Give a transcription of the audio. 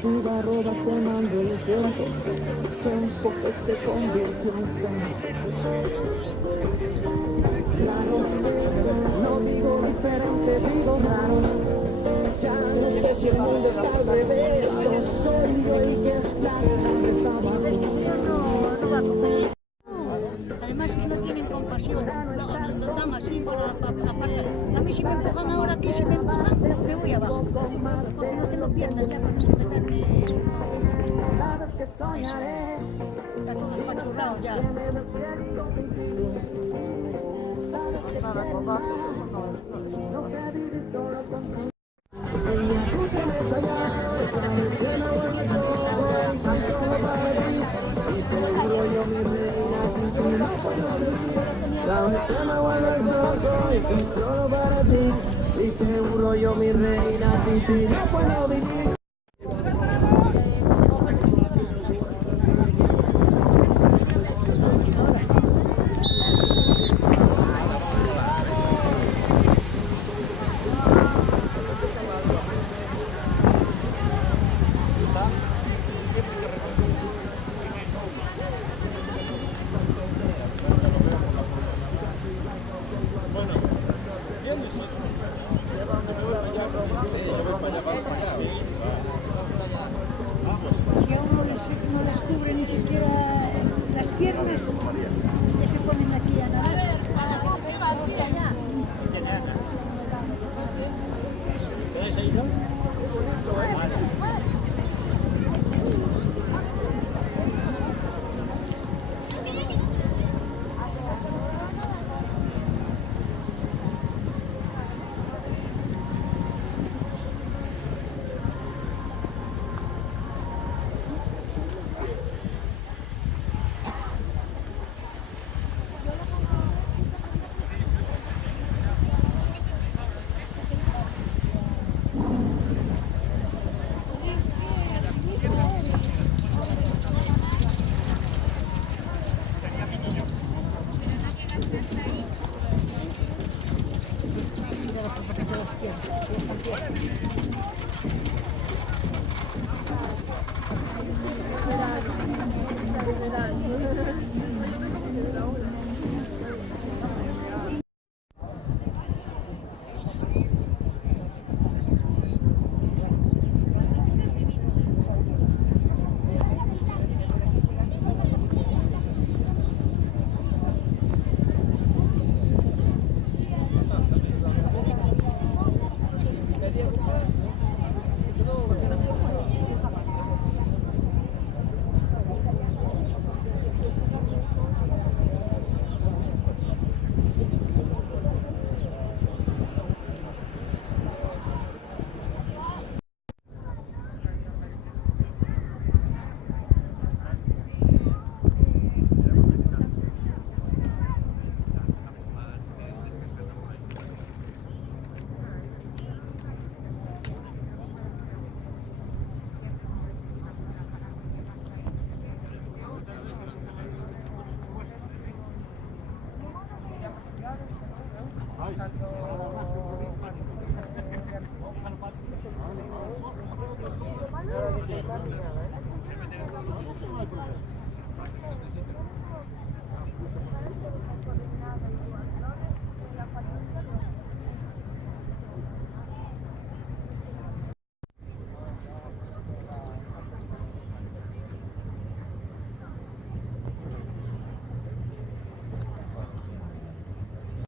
suba, roba, te mando el tiempo que se convierte en fe. Claro, no digo diferente, digo raro. Ya no sé si el mundo está al revés, o soy yo el que está donde estaba. No va a comer. Además que no tienen compasión, nos dan así para apartar. A mí si me empujan ahora aquí, si me empujan, me voy abajo. Porque no tengo piernas ya para sujetarme eso. Eso. Está todo espachurrado ya. Solo para ti, y seguro yo mi reina, sin ti no puedo vivir. Si a uno no les cubre ni siquiera las piernas, ya se ponen aquí a nadar.